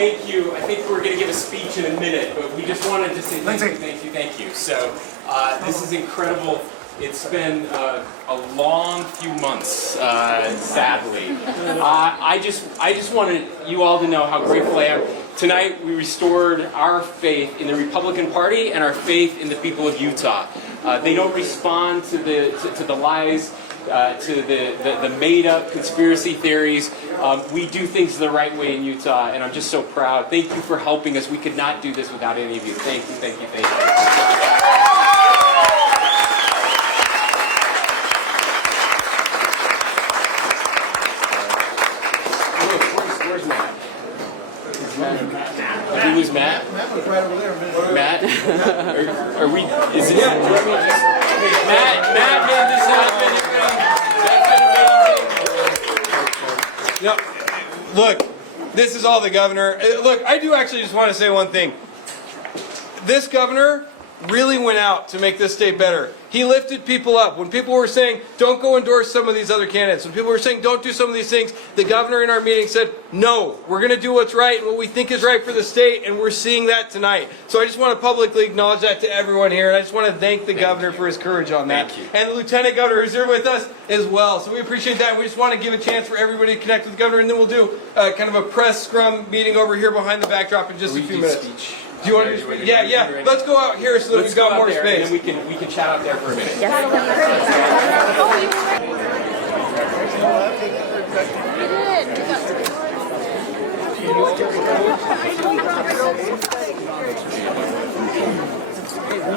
thank you. I think we're going to give a speech in a minute, but we just wanted to say thank you. So this is incredible. It's been a long few months, sadly. I just wanted you all to know how grateful I am. Tonight we restored our faith in the Republican Party and our faith in the people of Utah. They don't respond to the lies, to the made-up conspiracy theories. We do things the right way in Utah, and I'm just so proud. Thank you for helping us. We could not do this without any of you. Thank you, thank you, thank you. Where's Matt? Did we lose Matt? Matt was right over there. Matt? Are we? Is it? Matt made this happen. No, look, this is all the governor. Look, I do actually just want to say one thing. This governor really went out to make this state better. He lifted people up. When people were saying, don't go endorse some of these other candidates, when people were saying, don't do some of these things, the governor in our meeting said, no, we're going to do what's right and what we think is right for the state, and we're seeing that tonight. So I just want to publicly acknowledge that to everyone here, and I just want to thank the governor for his courage on that. And the lieutenant governor who's here with us as well. So we appreciate that. We just want to give a chance for everybody to connect with the governor, and then we'll do kind of a press scrum meeting over here behind the backdrop in just a few minutes. Do you want to do? Yeah. Let's go out here so that we've got more space. And then we can chat out there for a minute. Will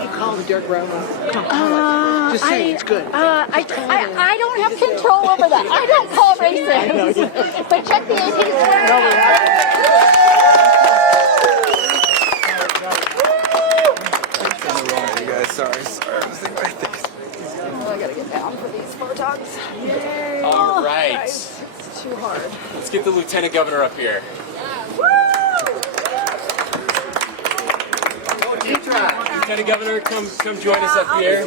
you call the Derek Brown one? Just say it's good. I don't have control over that. I don't call races. But check the APs. Sorry. I was thinking about things. I gotta get down for these photons. Yay. All right. It's too hard. Let's get the lieutenant governor up here. Lieutenant governor, come join us up here.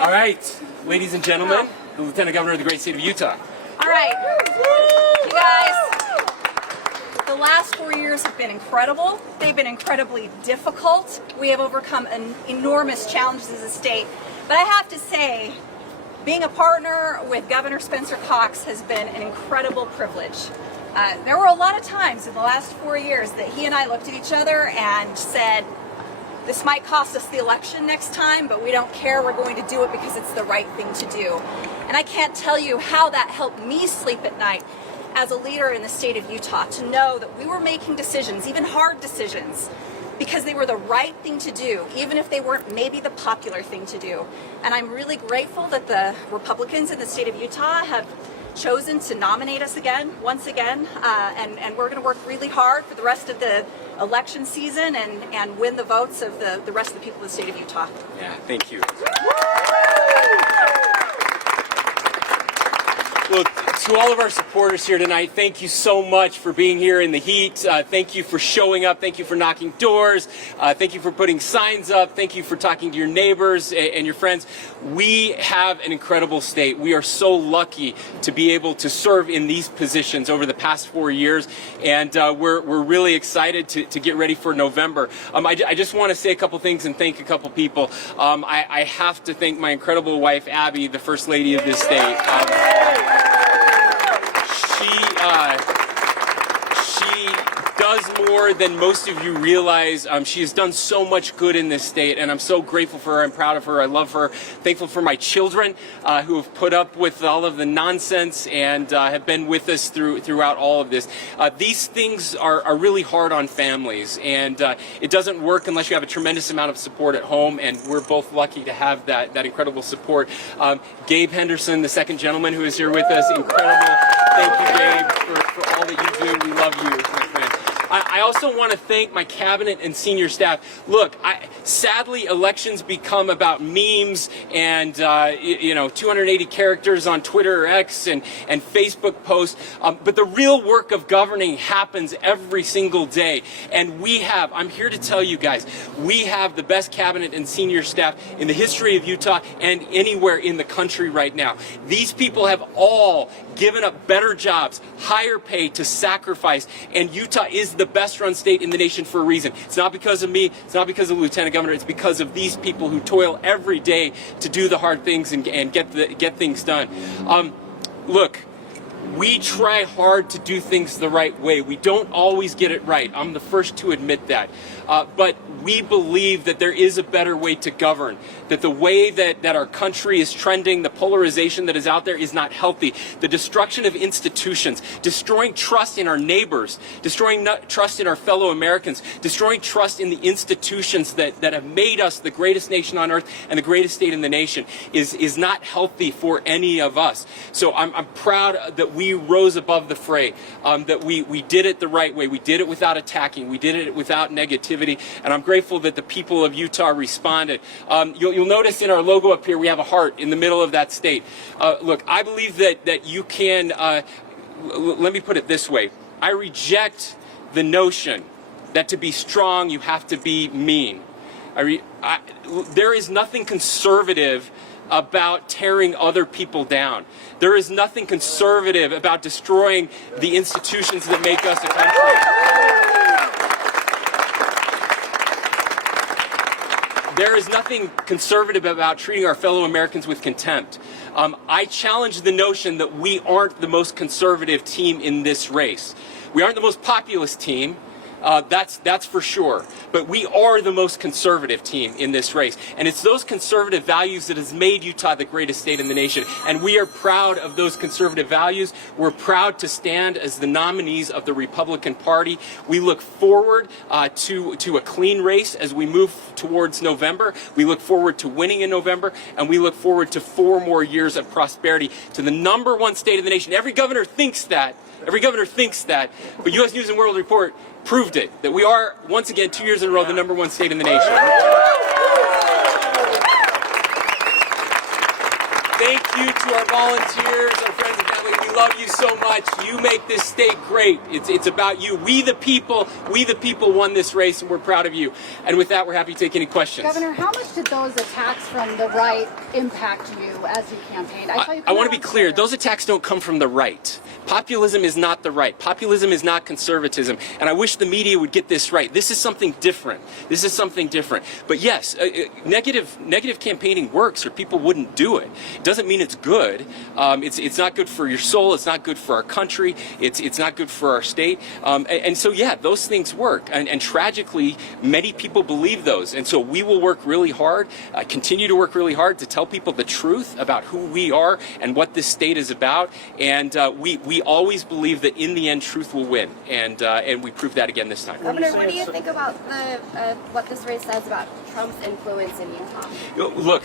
All right, ladies and gentlemen, the lieutenant governor of the great state of Utah. All right, you guys. The last 4 years have been incredible. They've been incredibly difficult. We have overcome enormous challenges as a state. But I have to say, being a partner with Governor Spencer Cox has been an incredible privilege. There were a lot of times in the last 4 years that he and I looked at each other and said, this might cost us the election next time, but we don't care. We're going to do it because it's the right thing to do. And I can't tell you how that helped me sleep at night as a leader in the state of Utah, to know that we were making decisions, even hard decisions, because they were the right thing to do, even if they weren't maybe the popular thing to do. And I'm really grateful that the Republicans in the state of Utah have chosen to nominate us once again, and we're going to work really hard for the rest of the election season and win the votes of the rest of the people of the state of Utah. Yeah, thank you. Look, to all of our supporters here tonight, thank you so much for being here in the heat. Thank you for showing up. Thank you for knocking doors. Thank you for putting signs up. Thank you for talking to your neighbors and your friends. We have an incredible state. We are so lucky to be able to serve in these positions over the past 4 years, and we're really excited to get ready for November. I just want to say a couple things and thank a couple people. I have to thank my incredible wife, Abby, the First Lady of this state. She does more than most of you realize. She has done so much good in this state, and I'm so grateful for her. I'm proud of her. I love her. Thankful for my children who have put up with all of the nonsense and have been with us throughout all of this. These things are really hard on families, and it doesn't work unless you have a tremendous amount of support at home, and we're both lucky to have that incredible support. Gabe Henderson, the second gentleman who is here with us, incredible. Thank you, Gabe, for all that you do. We love you, my friend. I also want to thank my cabinet and senior staff. Look, sadly, elections become about memes and 280 characters on Twitter or X and Facebook posts. But the real work of governing happens every single day. And I'm here to tell you guys, we have the best cabinet and senior staff in the history of Utah and anywhere in the country right now. These people have all given up better jobs, higher pay to sacrifice, and Utah is the best run state in the nation for a reason. It's not because of me, it's not because of the Lieutenant Governor, it's because of these people who toil every day to do the hard things and get things done. Look, we try hard to do things the right way. We don't always get it right. I'm the first to admit that. But we believe that there is a better way to govern, that the way that our country is trending, the polarization that is out there is not healthy. The destruction of institutions, destroying trust in our neighbors, destroying trust in our fellow Americans, destroying trust in the institutions that have made us the greatest nation on earth and the greatest state in the nation is not healthy for any of us. So I'm proud that we rose above the fray, that we did it the right way. We did it without attacking. We did it without negativity. And I'm grateful that the people of Utah responded. You'll notice in our logo up here, we have a heart in the middle of that state. Look, I believe that you can, let me put it this way. I reject the notion that to be strong, you have to be mean. There is nothing conservative about tearing other people down. There is nothing conservative about destroying the institutions that make us a country. There is nothing conservative about treating our fellow Americans with contempt. I challenge the notion that we aren't the most conservative team in this race. We aren't the most populist team. That's for sure. But we are the most conservative team in this race. And it's those conservative values that has made Utah the greatest state in the nation. And we are proud of those conservative values. We're proud to stand as the nominees of the Republican Party. We look forward to a clean race as we move towards November. We look forward to winning in November. And we look forward to 4 more years of prosperity to the #1 state in the nation. Every governor thinks that. But U.S. News and World Report proved it, that we are, once again, 2 years in a row, the #1 state in the nation. Thank you to our volunteers, our friends and family. We love you so much. You make this state great. It's about you. We the people won this race, and we're proud of you. And with that, we're happy to take any questions. Governor, how much did those attacks from the right impact you as you campaigned? I want to be clear. Those attacks don't come from the right. Populism is not the right. Populism is not conservatism. And I wish the media would get this right. This is something different. But yes, negative campaigning works, or people wouldn't do it. It doesn't mean it's good. It's not good for your soul. It's not good for our country. It's not good for our state. And so, yeah, those things work. And tragically, many people believe those. And so we will work really hard, continue to work really hard to tell people the truth about who we are and what this state is about. And we always believe that in the end, truth will win. And we proved that again this time. Governor, what do you think about what this race says about Trump's influence in Utah? Look,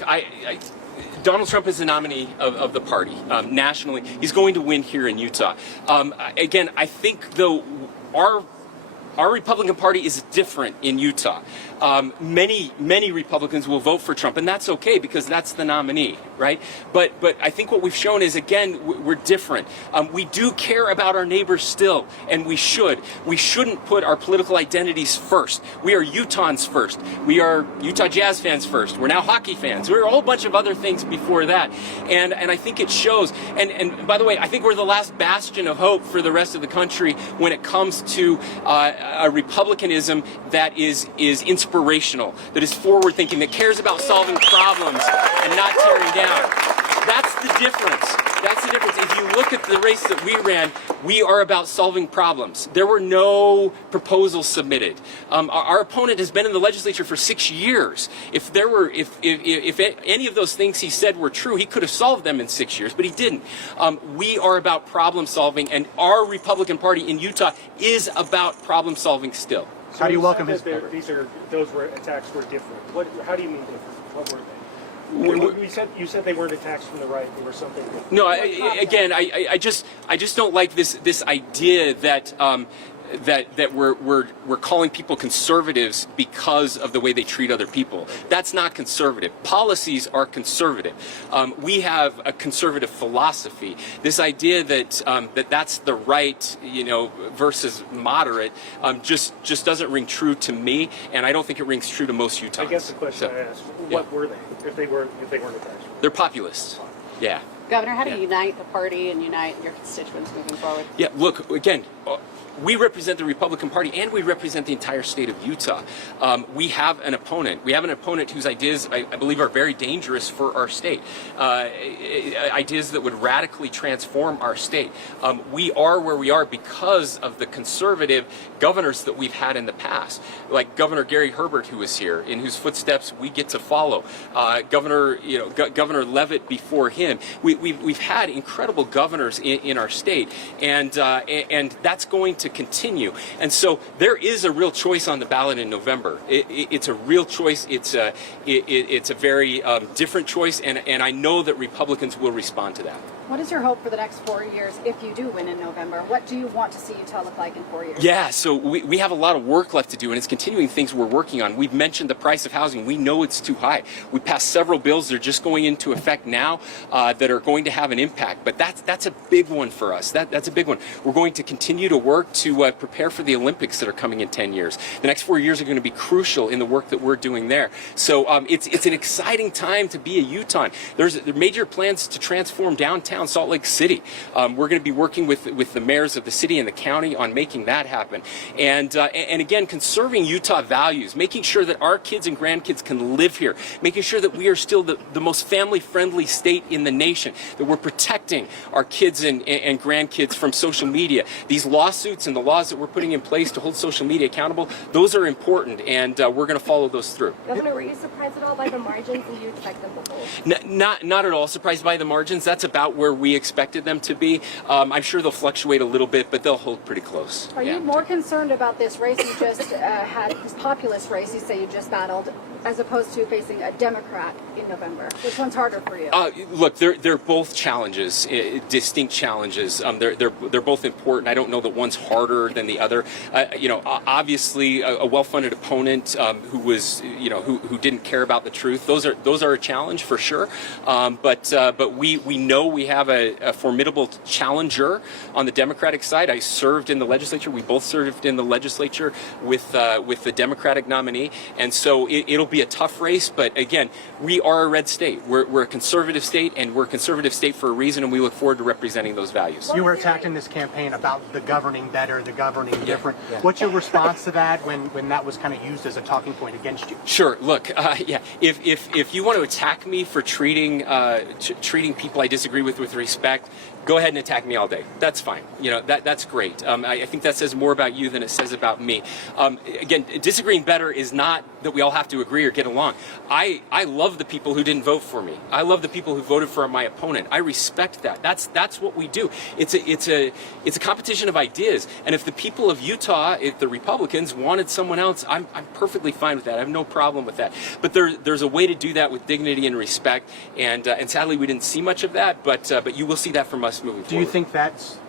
Donald Trump is the nominee of the party nationally. He's going to win here in Utah. Again, I think, though, our Republican Party is different in Utah. Many Republicans will vote for Trump, and that's okay because that's the nominee, right? But I think what we've shown is, again, we're different. We do care about our neighbors still, and we should. We shouldn't put our political identities first. We are Utahns first. We are Utah Jazz fans first. We're now hockey fans. We're a whole bunch of other things before that, and I think it shows. And by the way, I think we're the last bastion of hope for the rest of the country when it comes to a republicanism that is inspirational, that is forward-thinking, that cares about solving problems and not tearing down. That's the difference. If you look at the race that we ran, we are about solving problems. There were no proposals submitted. Our opponent has been in the legislature for 6 years. If any of those things he said were true, he could have solved them in 6 years, but he didn't. We are about problem solving, and our Republican Party in Utah is about problem solving still. So how do you welcome his? Those attacks were different. How do you mean different? What were they? You said they weren't attacks from the right. They were something different. No, I just don't like this idea that that we're calling people conservatives because of the way they treat other people. That's not conservative. Policies are conservative. We have a conservative philosophy. This idea that that's the right, versus moderate, just doesn't ring true to me, and I don't think it rings true to most Utahns. I guess the question I asked, what were they if they weren't attached? They're populists. Yeah. Governor, how do you unite the party and unite your constituents moving forward? Yeah, look, again, we represent the Republican Party and we represent the entire state of Utah. We have an opponent. We have an opponent whose ideas, I believe, are very dangerous for our state. Ideas that would radically transform our state. We are where we are because of the conservative governors that we've had in the past, like Governor Gary Herbert, who is here, in whose footsteps we get to follow. Governor Levitt before him. We've had incredible governors in our state, and that's going to continue. And so there is a real choice on the ballot in November. It's a real choice. It's a very different choice, and I know that Republicans will respond to that. What is your hope for the next 4 years if you do win in November? What do you want to see Utah look like in 4 years? Yeah, so we have a lot of work left to do, and it's continuing things we're working on. We've mentioned the price of housing. We know it's too high. We passed several bills that are just going into effect now that are going to have an impact, but that's a big one for us. That's a big one. We're going to continue to work to prepare for the Olympics that are coming in 10 years. The next 4 years are going to be crucial in the work that we're doing there. So it's an exciting time to be a Utahn. There are major plans to transform downtown Salt Lake City. We're going to be working with the mayors of the city and the county on making that happen. And again, conserving Utah values, making sure that our kids and grandkids can live here, making sure that we are still the most family-friendly state in the nation, that we're protecting our kids and grandkids from social media. These lawsuits and the laws that we're putting in place to hold social media accountable, those are important, and we're going to follow those through. Governor, were you surprised at all by the margins that you expect them to hold? Not at all surprised by the margins. That's about where we expected them to be. I'm sure they'll fluctuate a little bit, but they'll hold pretty close. Are you more concerned about this race you just had, this populist race you say you just battled, as opposed to facing a Democrat in November? Which one's harder for you? Look, they're both challenges, distinct challenges. They're both important. I don't know that one's harder than the other. Obviously, a well-funded opponent who was, who didn't care about the truth. Those are a challenge for sure. But we know we have a formidable challenger on the Democratic side. I served in the legislature. We both served in the legislature with the Democratic nominee, and so it'll be a tough race. But again, we are a red state. We're a conservative state, and we're a conservative state for a reason, and we look forward to representing those values. You were attacked in this campaign about the governing better, the governing different. Yeah. What's your response to that when that was kind of used as a talking point against you? Sure. Look, if you want to attack me for treating people I disagree with respect, go ahead and attack me all day. That's fine. That's great. I think that says more about you than it says about me. Again, disagreeing better is not that we all have to agree or get along. I love the people who didn't vote for me. I love the people who voted for my opponent. I respect that. That's what we do. It's a competition of ideas. And if the people of Utah, if the Republicans wanted someone else, I'm perfectly fine with that. I have no problem with that. But there's a way to do that with dignity and respect. And sadly, we didn't see much of that. But you will see that from us moving forward. Do you think that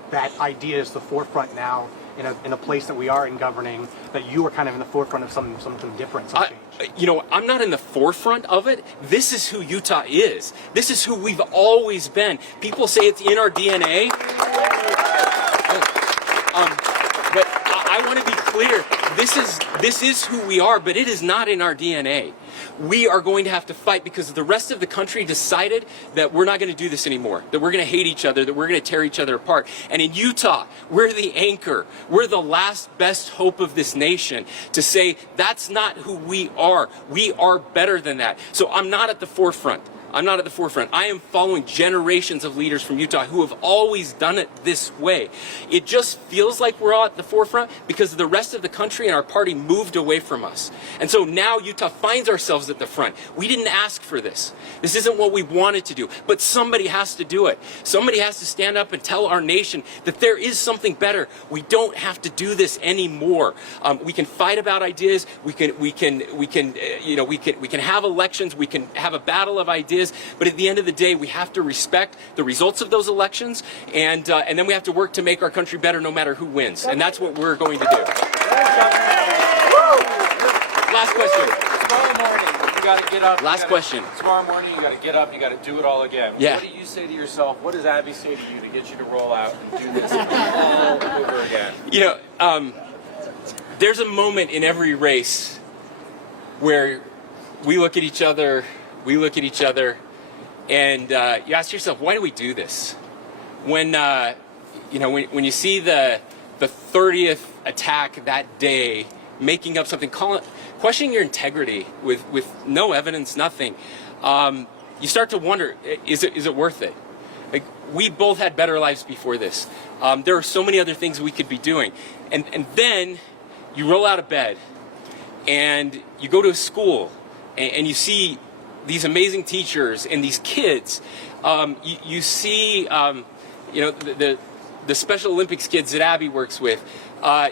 idea is the forefront now in a place that we are in governing, that you are kind of in the forefront of something different, some change? I'm not in the forefront of it. This is who Utah is. This is who we've always been. People say it's in our DNA. But I want to be clear. This is who we are, but it is not in our DNA. We are going to have to fight because the rest of the country decided that we're not going to do this anymore, that we're going to hate each other, that we're going to tear each other apart. And in Utah, we're the anchor. We're the last best hope of this nation to say that's not who we are. We are better than that. So I'm not at the forefront. I'm not at the forefront. I am following generations of leaders from Utah who have always done it this way. It just feels like we're all at the forefront because the rest of the country and our party moved away from us. And so now Utah finds ourselves at the front. We didn't ask for this. This isn't what we wanted to do, but somebody has to do it. Somebody has to stand up and tell our nation that there is something better. We don't have to do this anymore. We can fight about ideas. We can have elections. We can have a battle of ideas. ideas. But at the end of the day, we have to respect the results of those elections, and then we have to work to make our country better no matter who wins. And that's what we're going to do. Last question. Tomorrow morning, you got to get up. Last question. Tomorrow morning, you got to get up. You got to do it all again. Yeah. What do you say to yourself? What does Abby say to you to get you to roll out and do this all over again? You know, there's a moment in every race where we look at each other, and you ask yourself, why do we do this? When you know, when you see the 30th attack that day, making up something, questioning your integrity with no evidence, nothing, you start to wonder, is it worth it? Like, we both had better lives before this. There are so many other things we could be doing, and then you roll out of bed and you go to a school and you see these amazing teachers and these kids. You see, you know, the Special Olympics kids that Abby works with.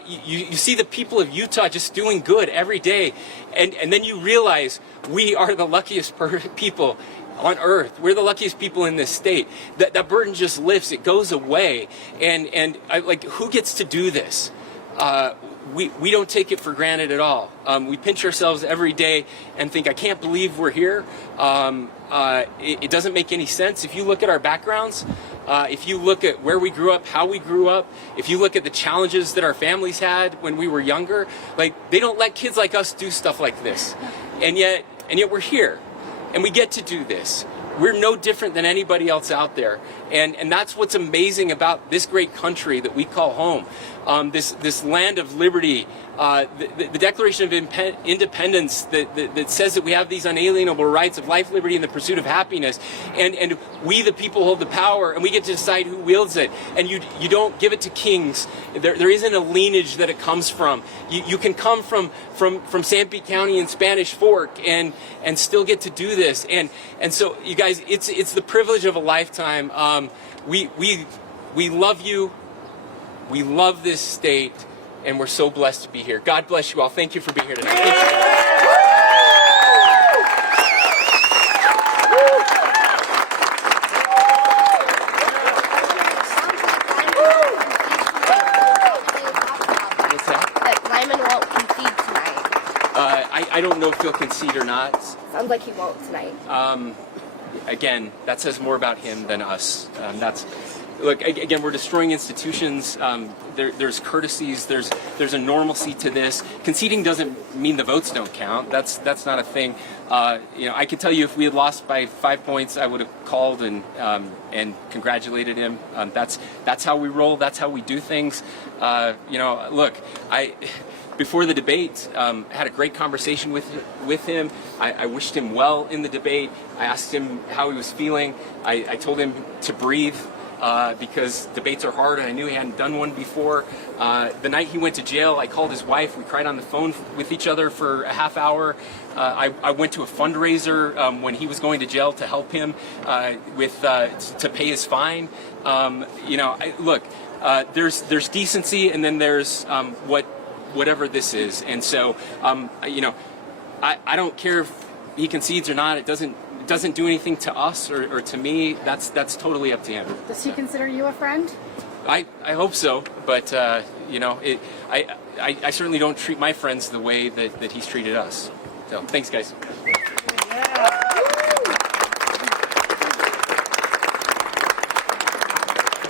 You see the people of Utah just doing good every day, and then you realize we are the luckiest people on earth. We're the luckiest people in this state. That burden just lifts. It goes away, and like, who gets to do this? We don't take it for granted at all. We pinch ourselves every day and think, I can't believe we're here. It doesn't make any sense. If you look at our backgrounds, if you look at where we grew up, how we grew up, if you look at the challenges that our families had when we were younger, like, they don't let kids like us do stuff like this. And yet we're here, and we get to do this. We're no different than anybody else out there. And that's what's amazing about this great country that we call home. This land of liberty, the Declaration of Independence that says that we have these unalienable rights of life, liberty, and the pursuit of happiness. And we, the people, hold the power, and we get to decide who wields it. And you don't give it to kings. There isn't a lineage that it comes from. You can come from Sanpete County in Spanish Fork and still get to do this. And so, you guys, it's the privilege of a lifetime. We love you. We love this state, and we're so blessed to be here. God bless you all. Thank you for being here tonight. Thank you. What's that? That Lyman won't concede tonight. I don't know if he'll concede or not. Sounds like he won't tonight. Again, that says more about him than us. Look, again, we're destroying institutions. There's courtesies. There's a normalcy to this. Conceding doesn't mean the votes don't count. That's not a thing. You know, I can tell you, if we had lost by 5 points, I would have called and congratulated him. That's how we roll. That's how we do things. You know, look, before the debate, had a great conversation with him. I wished him well in the debate. I asked him how he was feeling. I told him to breathe. Because debates are hard, and I knew he hadn't done one before. The night he went to jail, I called his wife. We cried on the phone with each other for a half hour. I went to a fundraiser when he was going to jail to help him to pay his fine. You know, look, there's decency, and then there's whatever this is. And so, you know, I don't care if he concedes or not. It doesn't do anything to us or to me. That's totally up to him. Does he consider you a friend? I hope so, but you know, I certainly don't treat my friends the way that he's treated us. So thanks, guys.